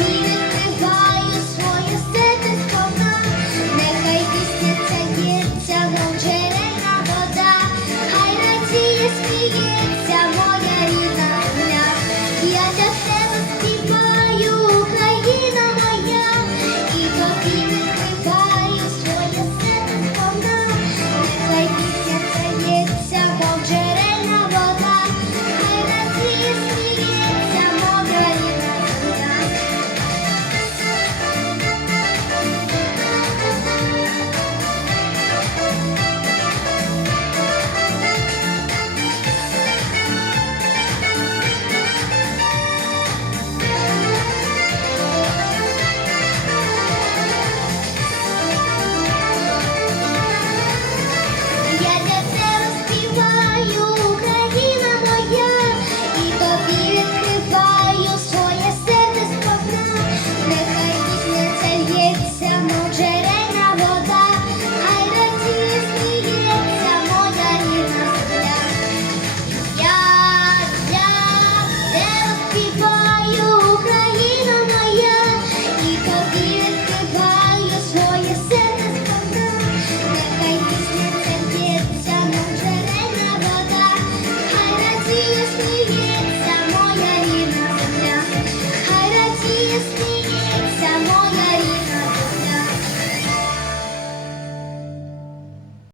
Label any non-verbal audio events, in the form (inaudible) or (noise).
Thank (laughs) you.